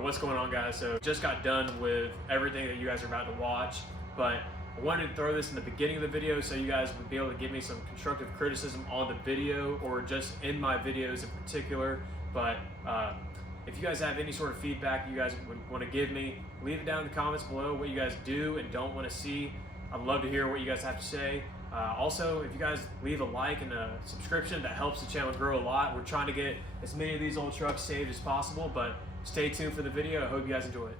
What's going on, guys? So just got done with everything that you guys are about to watch, but I wanted to throw this in the beginning of the video so you guys would be able to give me some constructive criticism on the video or just in my videos in particular. But if you guys have any sort of feedback you guys would want to give me, leave it down in the comments below what you guys do and don't want to see. I'd love to hear what you guys have to say. Also, if you guys leave a like and a subscription, that helps the channel grow a lot. We're trying to get as many of these old trucks saved as possible, but stay tuned for the video. I hope you guys enjoy it.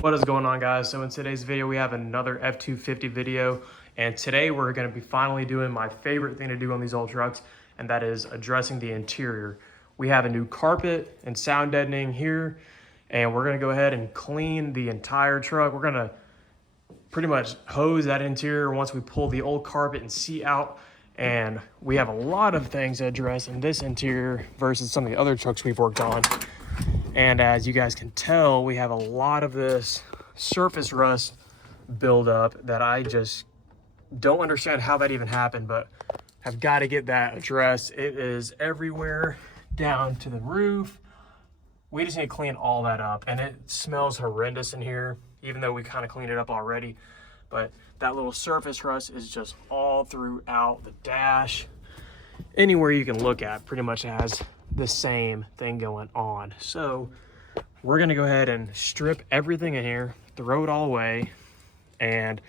What is going on, guys? So in today's video we have another F-250 video, and today we're going to be finally doing my favorite thing to do on these old trucks, and that is addressing the interior. We have a new carpet and sound deadening here, and we're going to go ahead and clean the entire truck. We're going to pretty much hose that interior once we pull the old carpet and seat out, and we have a lot of things to address in this interior versus some of the other trucks we've worked on. And as you guys can tell, we have a lot of this surface rust buildup that I just don't understand how that even happened, but have got to get that addressed. It is everywhere down to the roof. We just need to clean all that up, and it smells horrendous in here, even though we kind of cleaned it up already. But that little surface rust is just all throughout the dash. Anywhere you can look at pretty much has the same thing going on. So we're gonna go ahead and strip everything in here, throw it all away, and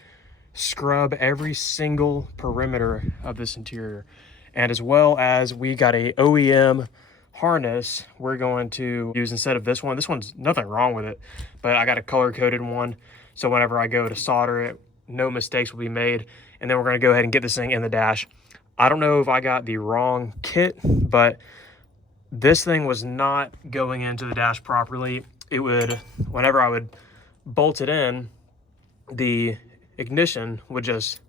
scrub every single perimeter of this interior. And as well as we got a OEM harness we're going to use instead of this one's nothing wrong with it, but I got a color coded one, so whenever I go to solder it, no mistakes will be made. And then we're going to go ahead and get this thing in the dash. I don't know if I got the wrong kit, but this thing was not going into the dash properly. It would, whenever I would bolt it in, the ignition would just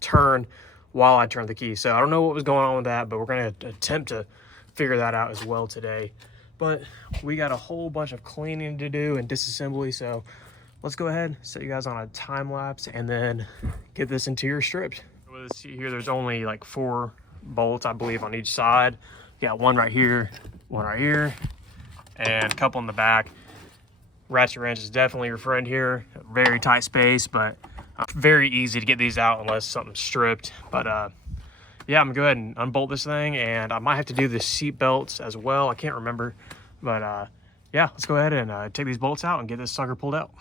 turn while I turned the key. So I don't know what was going on with that, but we're going to attempt to figure that out as well today. But we got a whole bunch of cleaning to do and disassembly, so let's go ahead, set you guys on a time lapse, and then get this interior stripped. With this seat here, there's only like 4 bolts, I believe, on each side. Got one right here, and a couple in the back. Ratchet wrench is definitely your friend here. Very tight space, but very easy to get these out unless something's stripped. But yeah, I'm gonna go ahead and unbolt this thing, and I might have to do the seat belts as well. I can't remember, but yeah, let's go ahead and take these bolts out and get this sucker pulled out.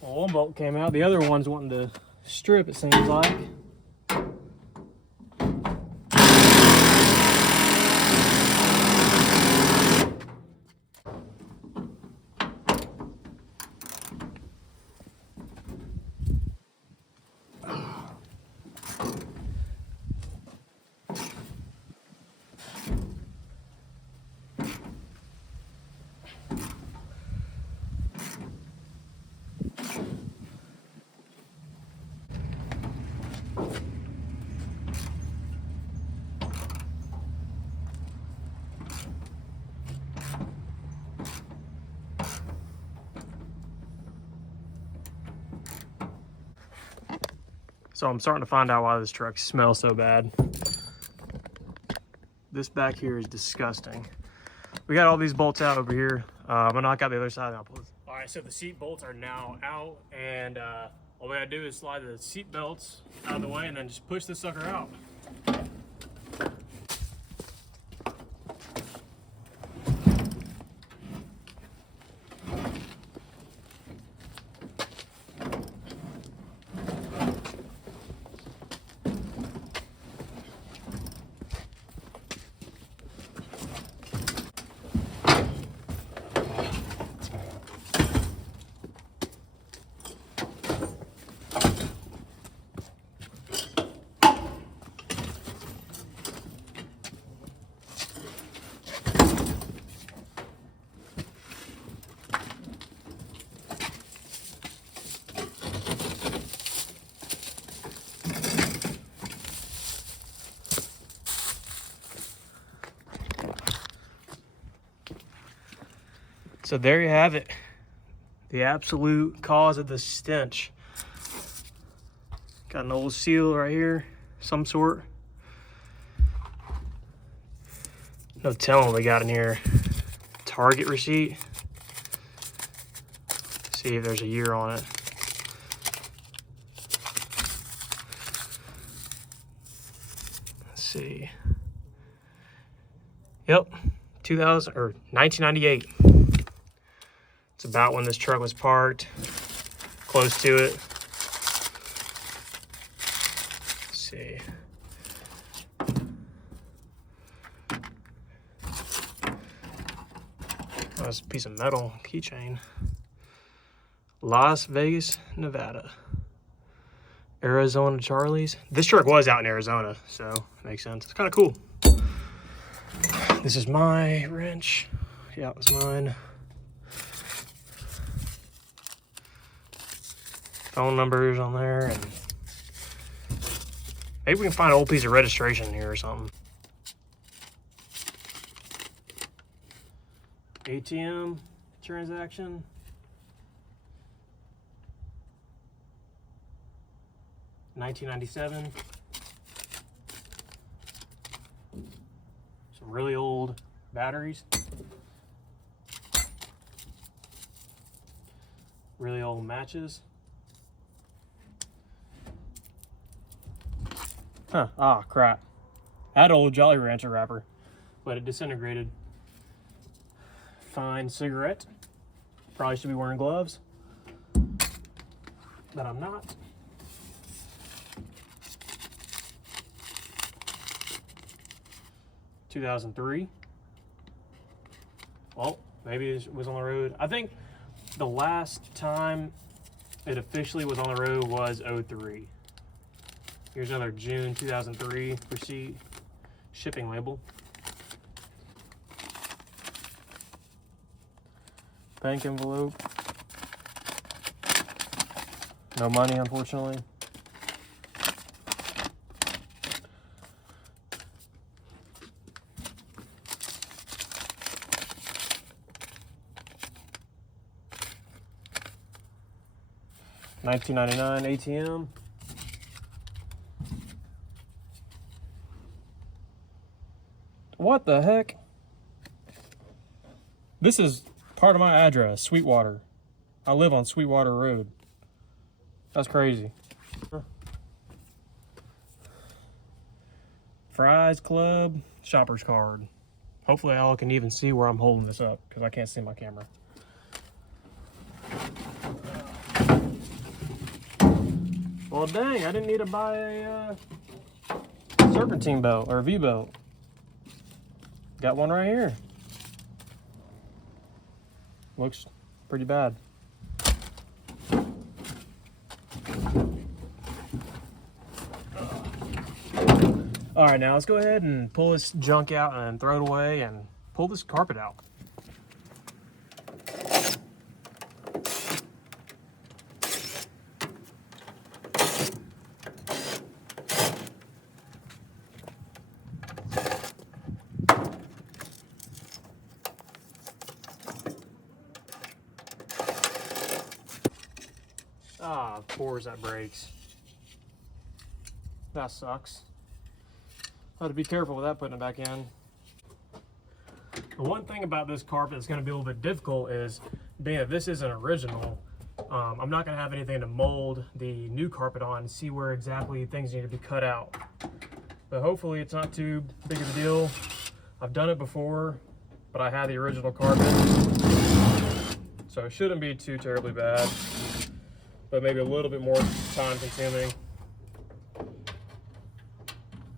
One bolt came out, the other one's wanting to strip, it seems like. So I'm starting to find out why this truck smells so bad. This back here is disgusting. We got all these bolts out over here. I'm gonna knock out the other side and I'll pull this. All right, so the seat bolts are now out, and all we gotta do is slide the seat belts out of the way and then just push this sucker out. So there you have it. The absolute cause of the stench. Got an old seal right here, some sort. No telling what we got in here. Target receipt. See if there's a year on it. Let's see. Yep, 1998. It's about when this truck was parked, close to it. Let's see. That's a piece of metal keychain. Las Vegas, Nevada. Arizona Charlie's. This truck was out in Arizona, so it makes sense. It's kind of cool. This is my wrench. Yeah, it was mine. Phone numbers on there, and maybe we can find an old piece of registration here or something. ATM transaction. $1997. Some really old batteries. Really old matches. Huh, ah, crap. I had an old Jolly Rancher wrapper, but it disintegrated. Fine cigarette. Probably should be wearing gloves, but I'm not. $2003. Well, maybe it was on the road. I think the last time it officially was on the road was 03. Here's another June 2003 receipt, shipping label. Bank envelope. No money, unfortunately. $19.99 ATM. What the heck? This is part of my address, Sweetwater. I live on Sweetwater Road. That's crazy. Fries Club, shopper's card. Hopefully y'all can even see where I'm holding this up, because I can't see my camera. Well, dang, I didn't need to buy a serpentine belt or a V-belt. Got one right here. Looks pretty bad. All right, now let's go ahead and pull this junk out and throw it away and pull this carpet out. Ah, of course that breaks. That sucks. I have to be careful with that putting it back in. The one thing about this carpet that's going to be a little bit difficult is, being that this isn't original, I'm not going to have anything to mold the new carpet on and see where exactly things need to be cut out. But hopefully it's not too big of a deal. I've done it before, but I had the original carpet, so it shouldn't be too terribly bad, but maybe a little bit more time consuming.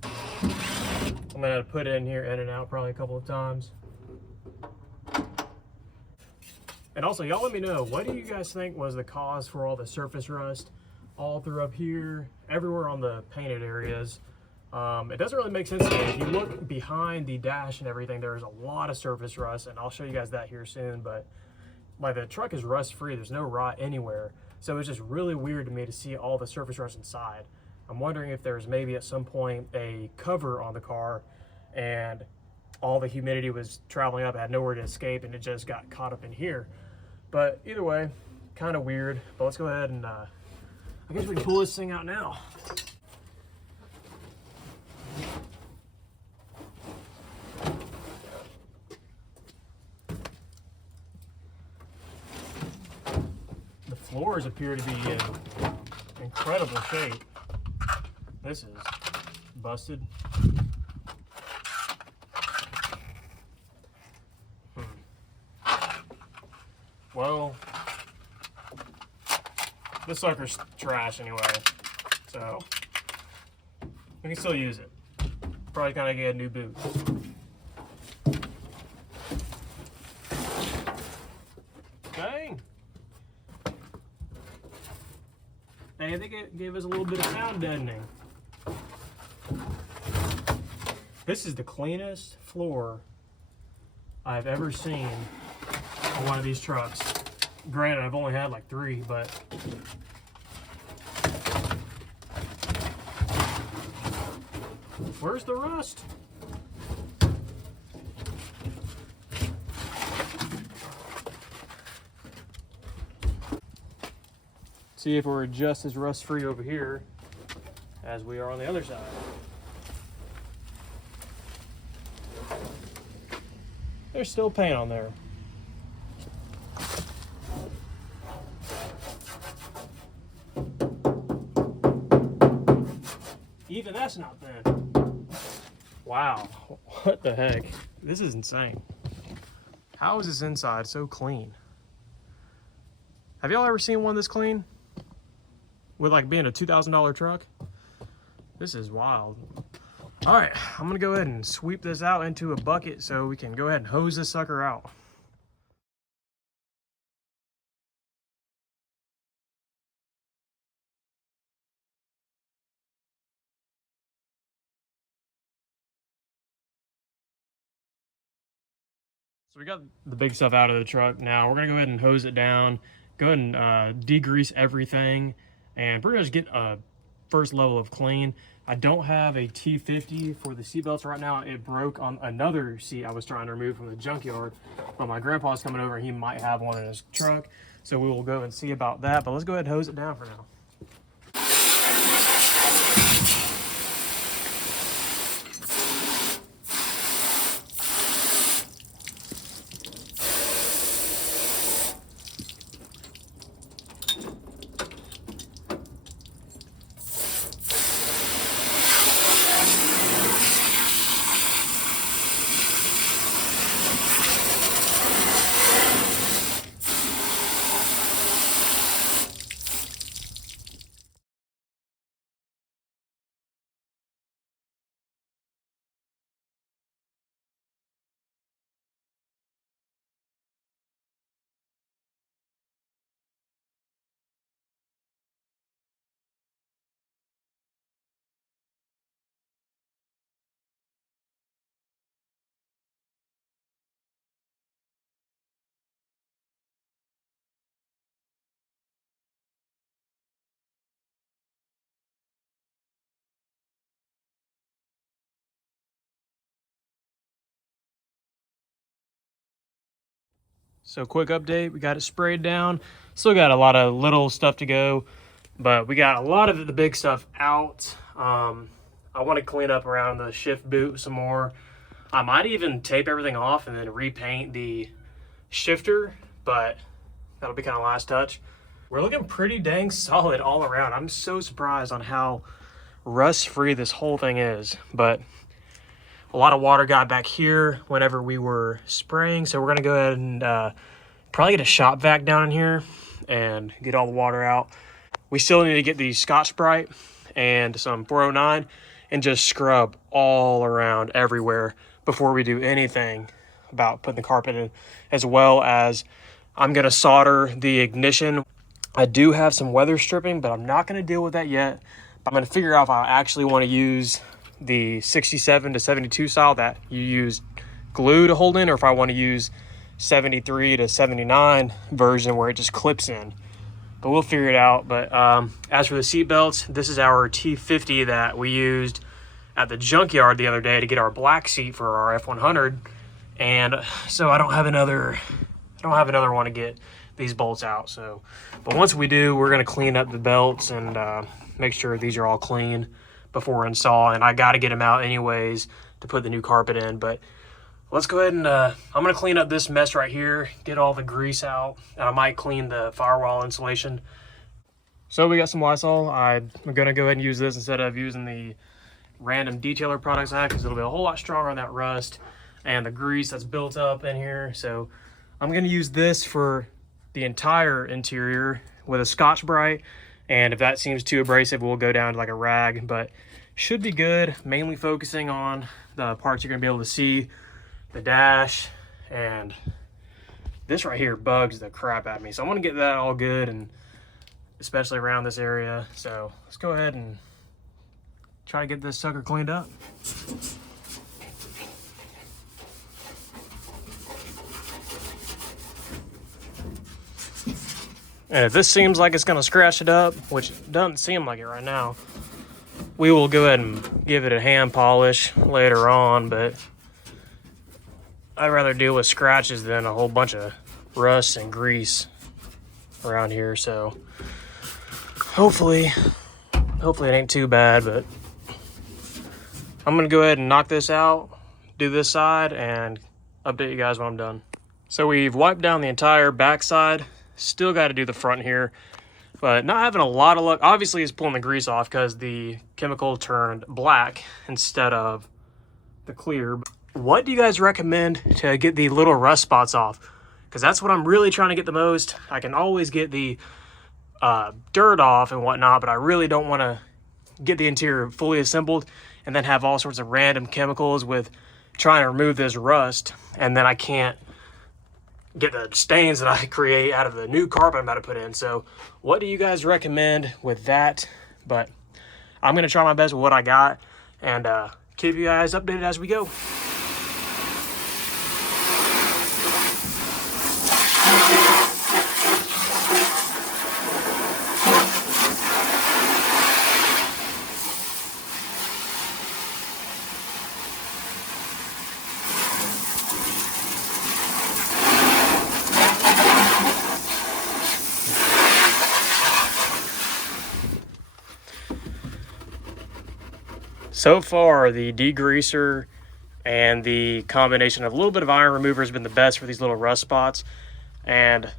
I'm gonna have to put it in here, in and out probably a couple of times. And also, y'all let me know, what do you guys think was the cause for all the surface rust all through up here, everywhere on the painted areas? It doesn't really make sense to me. If you look behind the dash and everything, there's a lot of surface rust, and I'll show you guys that here soon, but like the truck is rust free, there's no rot anywhere. So it's just really weird to me to see all the surface rust inside. I'm wondering if there's maybe at some point a cover on the car and all the humidity was traveling up, had nowhere to escape, and it just got caught up in here. But either way, kind of weird. But let's go ahead and I guess we can pull this thing out now. The floors appear to be in incredible shape. This is busted. Well, this sucker's trash anyway, so we can still use it. Probably gonna get a new boot. Dang. Hey, I think it gave us a little bit of sound deadening. This is the cleanest floor I've ever seen on one of these trucks. Granted, I've only had like 3, but where's the rust? See if we're just as rust free over here as we are on the other side. There's still paint on there. Even that's not bad. Wow, what the heck? This is insane. How is this inside so clean? Have y'all ever seen one this clean? With like being a $2,000 truck? This is wild. All right, I'm gonna go ahead and sweep this out into a bucket so we can go ahead and hose this sucker out. So we got the big stuff out of the truck. Now we're gonna go ahead and hose it down, go ahead and degrease everything, and pretty much get a first level of clean. I don't have a T50 for the seat belts right now. It broke on another seat I was trying to remove from the junkyard, but my grandpa's coming over and he might have one in his truck, so we will go and see about that. But let's go ahead and hose it down for now. So quick update, we got it sprayed down. Still got a lot of little stuff to go, but we got a lot of the big stuff out. I want to clean up around the shift boot some more. I might even tape everything off and then repaint the shifter, but that'll be kind of last touch. We're looking pretty dang solid all around. I'm so surprised on how rust-free this whole thing is, but a lot of water got back here whenever we were spraying, so we're gonna go ahead and probably get a shop vac down in here and get all the water out. We still need to get the Scotch-Brite and some 409 and just scrub all around everywhere before we do anything about putting the carpet in, as well as I'm gonna solder the ignition. I do have some weather stripping, but I'm not gonna deal with that yet. I'm gonna figure out if I actually wanna use the 67 to 72 style that you use glue to hold in, or if I wanna use 73 to 79 version where it just clips in. But we'll figure it out. But as for the seat belts, this is our T50 that we used at the junkyard the other day to get our black seat for our F-100. And so I don't have another one to get these bolts out. So, but once we do, we're gonna clean up the belts and make sure these are all clean before install. And I got to get them out anyways to put the new carpet in. But let's go ahead and I'm gonna clean up this mess right here, get all the grease out, and I might clean the firewall insulation. So we got some Lysol. I'm gonna go ahead and use this instead of using the random detailer products I have, because it'll be a whole lot stronger on that rust and the grease that's built up in here. So I'm gonna use this for the entire interior with a Scotch-Brite, and if that seems too abrasive, we'll go down to like a rag, but should be good. Mainly focusing on the parts you're gonna be able to see, the dash, and this right here bugs the crap out of me. So I want to get that all good, and especially around this area. So let's go ahead and try to get this sucker cleaned up. And if this seems like it's going to scratch it up, which doesn't seem like it right now, we will go ahead and give it a hand polish later on, but I'd rather deal with scratches than a whole bunch of rust and grease around here. So hopefully it ain't too bad, but I'm going to go ahead and knock this out, do this side, and update you guys when I'm done. So we've wiped down the entire back side. Still got to do the front here, but not having a lot of luck. Obviously, it's pulling the grease off because the chemical turned black instead of the clear. What do you guys recommend to get the little rust spots off? Because that's what I'm really trying to get the most. I can always get the dirt off and whatnot, but I really don't want to get the interior fully assembled and then have all sorts of random chemicals with trying to remove this rust, and then I can't get the stains that I create out of the new carpet I'm about to put in. So what do you guys recommend with that? But I'm going to try my best with what I got and keep you guys updated as we go. So far, the degreaser and the combination of a little bit of iron remover has been the best for these little rust spots. And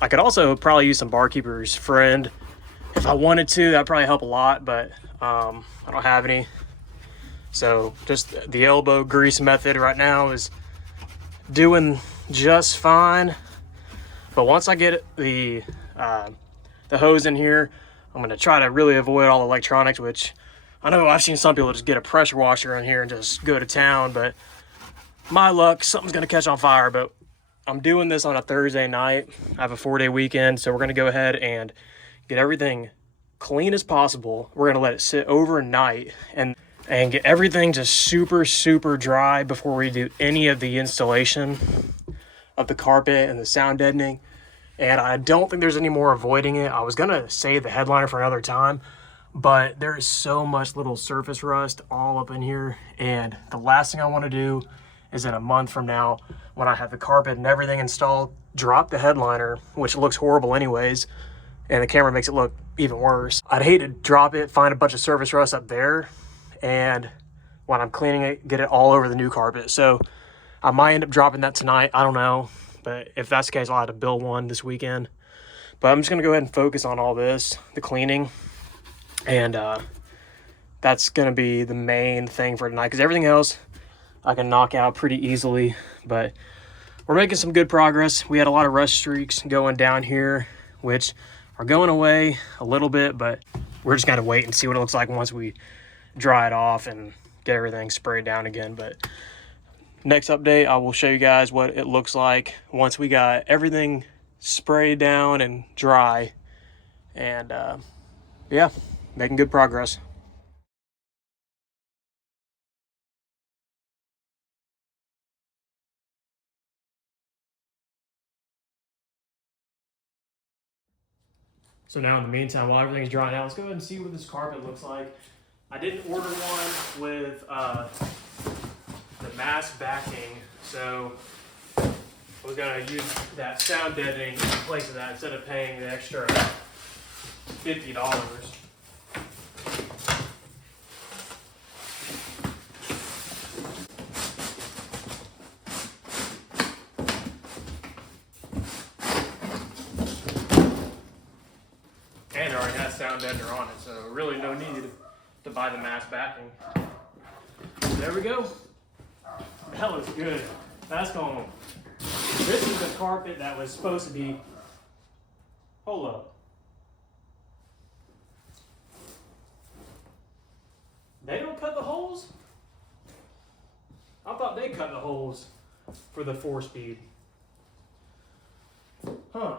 I could also probably use some Barkeeper's Friend if I wanted to. That'd probably help a lot, but I don't have any. So just the elbow grease method right now is doing just fine. But once I get the hose in here, I'm gonna try to really avoid all electronics, which I know I've seen some people just get a pressure washer in here and just go to town, but my luck, something's gonna catch on fire. But I'm doing this on a Thursday night. I have a 4-day weekend, so we're gonna go ahead and get everything clean as possible. We're gonna let it sit overnight and get everything just super, super dry before we do any of the installation of the carpet and the sound deadening. And I don't think there's any more avoiding it. I was gonna save the headliner for another time, but there is so much little surface rust all up in here, and the last thing I want to do is in a month from now, when I have the carpet and everything installed, drop the headliner, which looks horrible anyways, and the camera makes it look even worse. I'd hate to drop it, find a bunch of surface rust up there, and when I'm cleaning it, get it all over the new carpet. So I might end up dropping that tonight. I don't know. But if that's the case, I'll have to build one this weekend. But I'm just going to go ahead and focus on all this, the cleaning. And that's going to be the main thing for tonight. Because everything else I can knock out pretty easily. But we're making some good progress. We had a lot of rust streaks going down here, which are going away a little bit. But we're just going to wait and see what it looks like once we dry it off and get everything sprayed down again. But next update, I will show you guys what it looks like once we got everything sprayed down and dry. And yeah, making good progress. So now in the meantime, while everything's drying out, let's go ahead and see what this carpet looks like. I didn't order one with the mass backing, so I was gonna use that sound deadening in place of that instead of paying the extra $50. And it already has sound deadener on it, so really no need to buy the mass backing. There we go. That looks good. That's going. This is the carpet that was supposed to be. Hold up. They don't cut the holes? I thought they cut the holes for the 4-speed. Huh.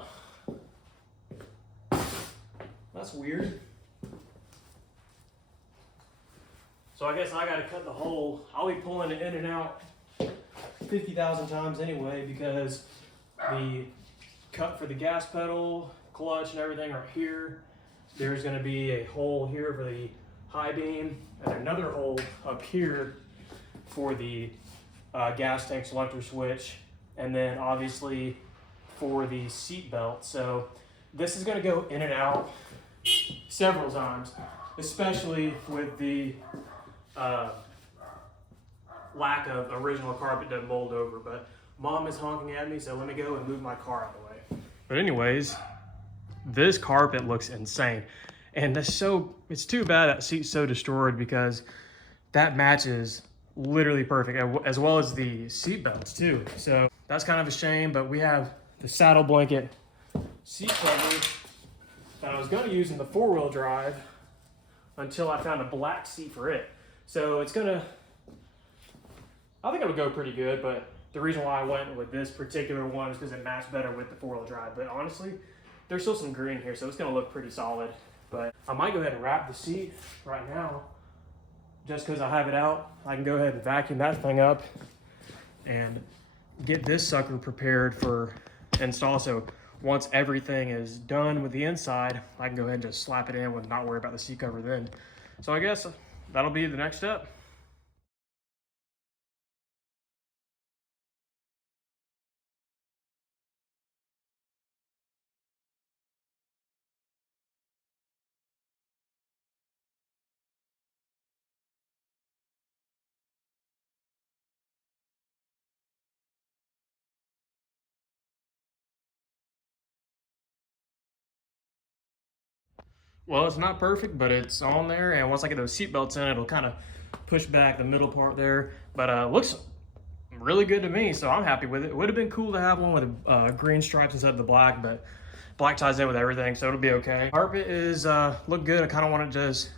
That's weird. So I guess I gotta cut the hole. I'll be pulling it in and out 50,000 times anyway, because the cut for the gas pedal, clutch, and everything are here. There's gonna be a hole here for the high beam, and another hole up here for the gas tank selector switch, and then obviously for the seat belt. So this is gonna go in and out several times, especially with the lack of original carpet to mold over. But mom is honking at me, so let me go and move my car out of the way. But anyways, this carpet looks insane, and it's too bad that seat's so destroyed, because that matches literally perfect, as well as the seat belts too. So that's kind of a shame. But we have the saddle blanket seat cover that I was going to use in the 4-wheel drive until I found a black seat for it. So I think it'll go pretty good, but the reason why I went with this particular one is because it matched better with the 4-wheel drive. But honestly, there's still some green here, so it's gonna look pretty solid. But I might go ahead and wrap the seat right now, just because I have it out. I can go ahead and vacuum that thing up and get this sucker prepared for install. So once everything is done with the inside, I can go ahead and just slap it in with not worry about the seat cover then. So I guess that'll be the next step. Well, it's not perfect, but it's on there, and once I get those seat belts in, it'll kind of push back the middle part there. But looks really good to me, so I'm happy with it. It would have been cool to have one with green stripes instead of the black, but black ties in with everything, so it'll be okay. Carpet is look good. I kind of want it just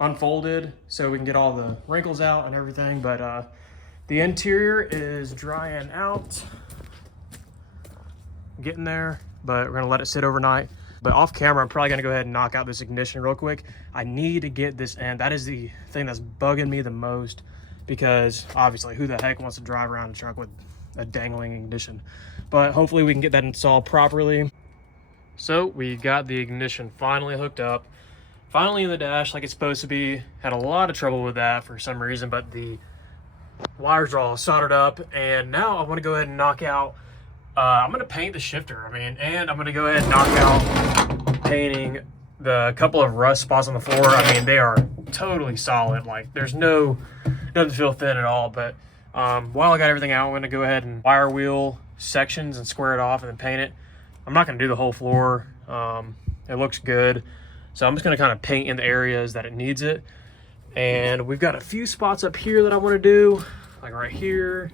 unfolded so we can get all the wrinkles out and everything. But the interior is drying out, getting there, but we're gonna let it sit overnight. But off camera, I'm probably gonna go ahead and knock out this ignition real quick. I need to get this in. That is the thing that's bugging me the most, because obviously who the heck wants to drive around a truck with a dangling ignition? But hopefully we can get that installed properly. So we got the ignition finally hooked up, finally in the dash like it's supposed to be. Had a lot of trouble with that for some reason, but the wires are all soldered up, and now I want to go ahead and knock out I'm going to paint the shifter, and I'm going to go ahead and knock out painting the couple of rust spots on the floor. They are totally solid. Like there's no, doesn't feel thin at all. But while I got everything out, I'm gonna go ahead and wire wheel sections and square it off and then paint it. I'm not gonna do the whole floor. It looks good. So I'm just gonna kind of paint in the areas that it needs it. And we've got a few spots up here that I wanna do, like right here.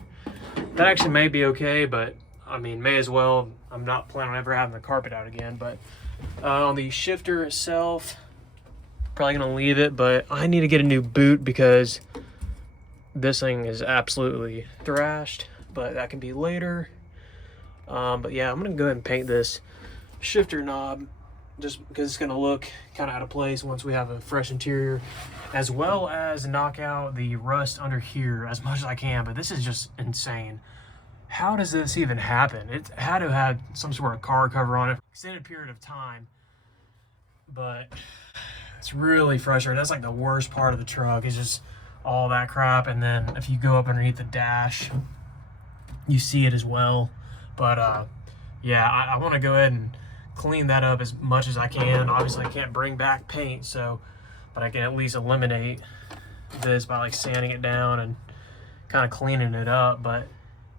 That actually may be okay, but I mean, may as well. I'm not planning on ever having the carpet out again, but on the shifter itself, probably gonna leave it, but I need to get a new boot because this thing is absolutely thrashed, but that can be later. But yeah, I'm gonna go ahead and paint this shifter knob just because it's gonna look kind of out of place once we have a fresh interior, as well as knock out the rust under here as much as I can. But this is just insane. How does this even happen? It had to have had some sort of car cover on it for an extended period of time, but it's really frustrating. That's like the worst part of the truck, is just all that crap. And then if you go up underneath the dash, you see it as well. But yeah, I want to go ahead and clean that up as much as I can. Obviously I can't bring back paint, so, but I can at least eliminate this by like sanding it down and kind of cleaning it up. But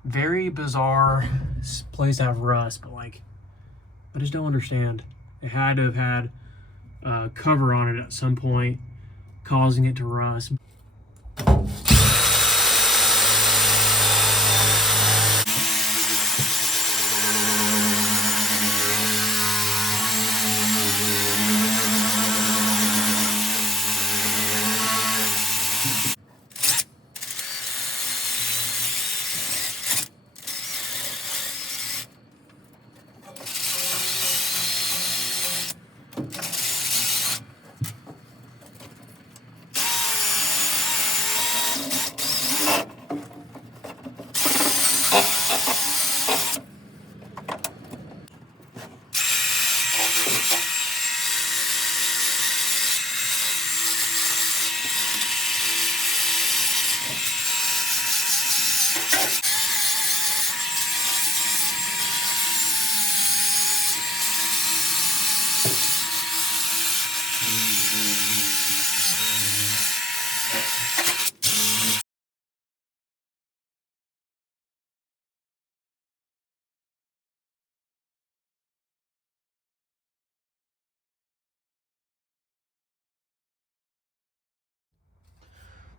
very bizarre place to have rust, but like, I just don't understand. It had to have had a cover on it at some point, causing it to rust.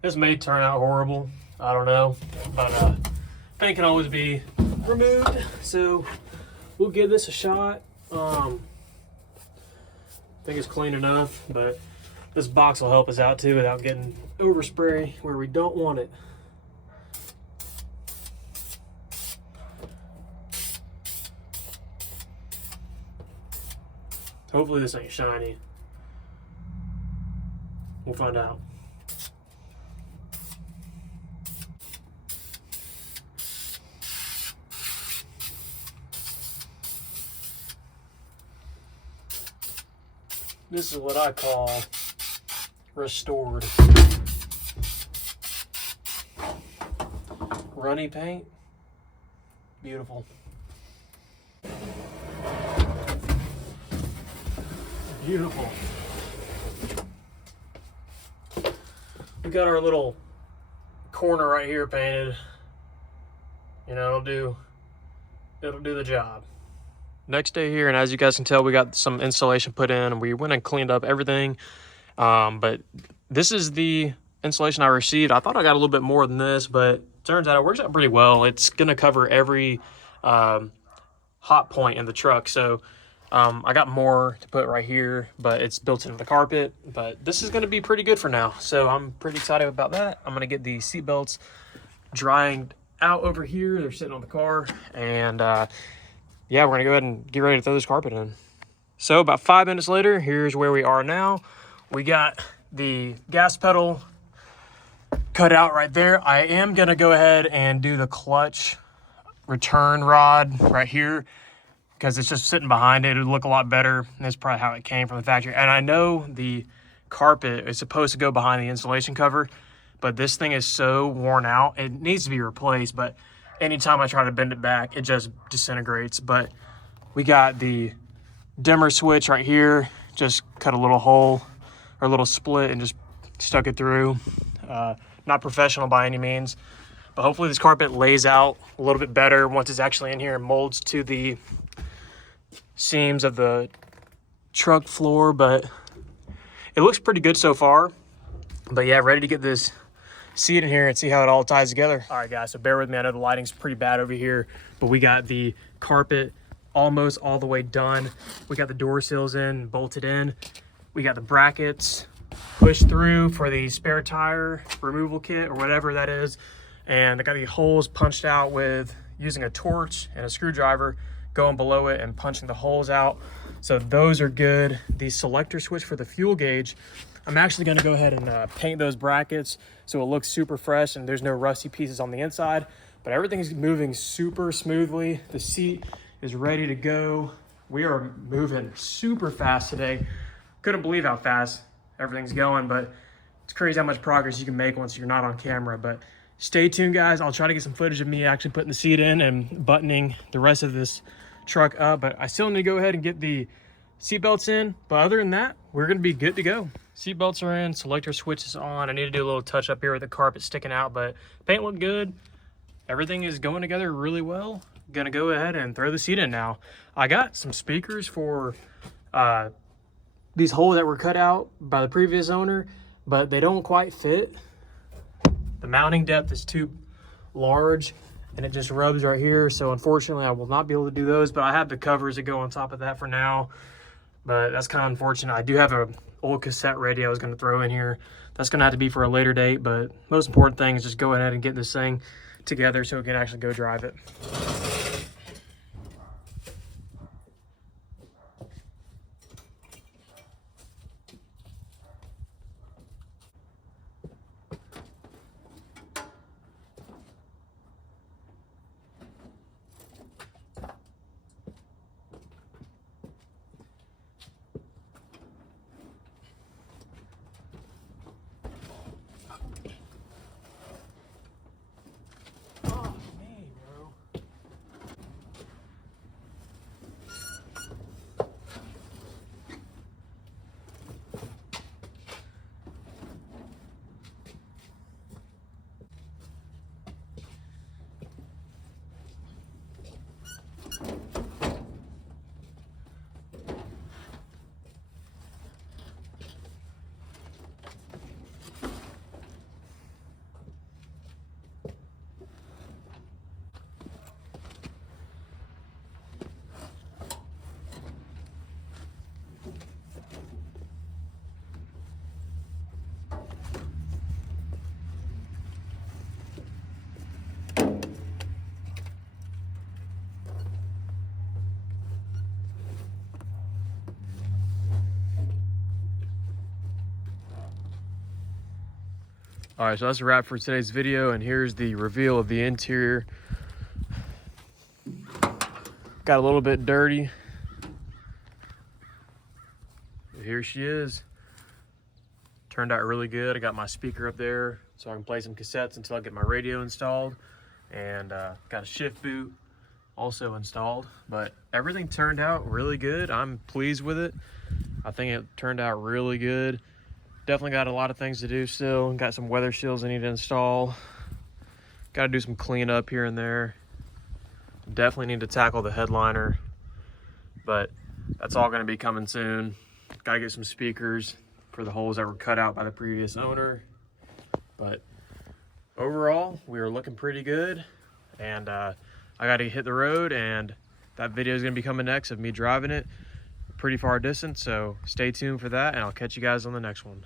This may turn out horrible, I don't know, but paint can always be removed, so we'll give this a shot. I think it's clean enough, but this box will help us out too without getting overspray where we don't want it. Hopefully this ain't shiny. We'll find out. This is what I call restored. Runny paint, beautiful. Beautiful. We got our little corner right here painted. You know, it'll do the job. Next day here, and as you guys can tell, we got some insulation put in, and we went and cleaned up everything. But this is the insulation I received. I thought I got a little bit more than this, but turns out it works out pretty well. It's gonna cover every hot point in the truck. So I got more to put right here, but it's built into the carpet. But this is gonna be pretty good for now. So I'm pretty excited about that. I'm gonna get the seat belts drying out over here. They're sitting on the car, and yeah, we're gonna go ahead and get ready to throw this carpet in. So about 5 minutes later, here's where we are now. We got the gas pedal cut out right there. I am gonna go ahead and do the clutch return rod right here because it's just sitting behind it. It would look a lot better. And that's probably how it came from the factory. And I know the carpet is supposed to go behind the insulation cover, but this thing is so worn out. It needs to be replaced, but anytime I try to bend it back, it just disintegrates. But we got the dimmer switch right here. Just cut a little hole or a little split and just stuck it through. Not professional by any means, but hopefully this carpet lays out a little bit better once it's actually in here and molds to the seams of the truck floor. But it looks pretty good so far. But yeah, ready to get this seat in here and see how it all ties together. All right, guys, so bear with me. I know the lighting's pretty bad over here, but we got the carpet almost all the way done. We got the door sills in, bolted in. We got the brackets pushed through for the spare tire removal kit or whatever that is. And I got the holes punched out with using a torch and a screwdriver, going below it and punching the holes out. So those are good. The selector switch for the fuel gauge, I'm actually going to go ahead and paint those brackets so it looks super fresh and there's no rusty pieces on the inside. But everything is moving super smoothly. The seat is ready to go. We are moving super fast today. Couldn't believe how fast everything's going, but it's crazy how much progress you can make once you're not on camera. But stay tuned, guys. I'll try to get some footage of me actually putting the seat in and buttoning the rest of this truck up. But I still need to go ahead and get the seat belts in. But other than that, we're going to be good to go. Seat belts are in, selector switch is on. I need to do a little touch up here with the carpet sticking out, but paint looked good. Everything is going together really well. Gonna go ahead and throw the seat in now. I got some speakers for these holes that were cut out by the previous owner, but they don't quite fit. The mounting depth is too large and it just rubs right here. So unfortunately I will not be able to do those, but I have the covers that go on top of that for now. But that's kind of unfortunate. I do have a old cassette radio I was going to throw in here. That's going to have to be for a later date, but most important thing is just go ahead and get this thing together so we can actually go drive it. All right, so that's a wrap for today's video, and here's the reveal of the interior. Got a little bit dirty. But here she is. Turned out really good. I got my speaker up there so I can play some cassettes until I get my radio installed. And got a shift boot also installed. But everything turned out really good. I'm pleased with it. I think it turned out really good. Definitely got a lot of things to do still. Got some weather shields I need to install. Got to do some cleanup here and there. Definitely need to tackle the headliner, but that's all going to be coming soon. Got to get some speakers for the holes that were cut out by the previous owner. But overall, we are looking pretty good. And I got to hit the road, and that video is going to be coming next of me driving it pretty far distance. So stay tuned for that, and I'll catch you guys on the next one.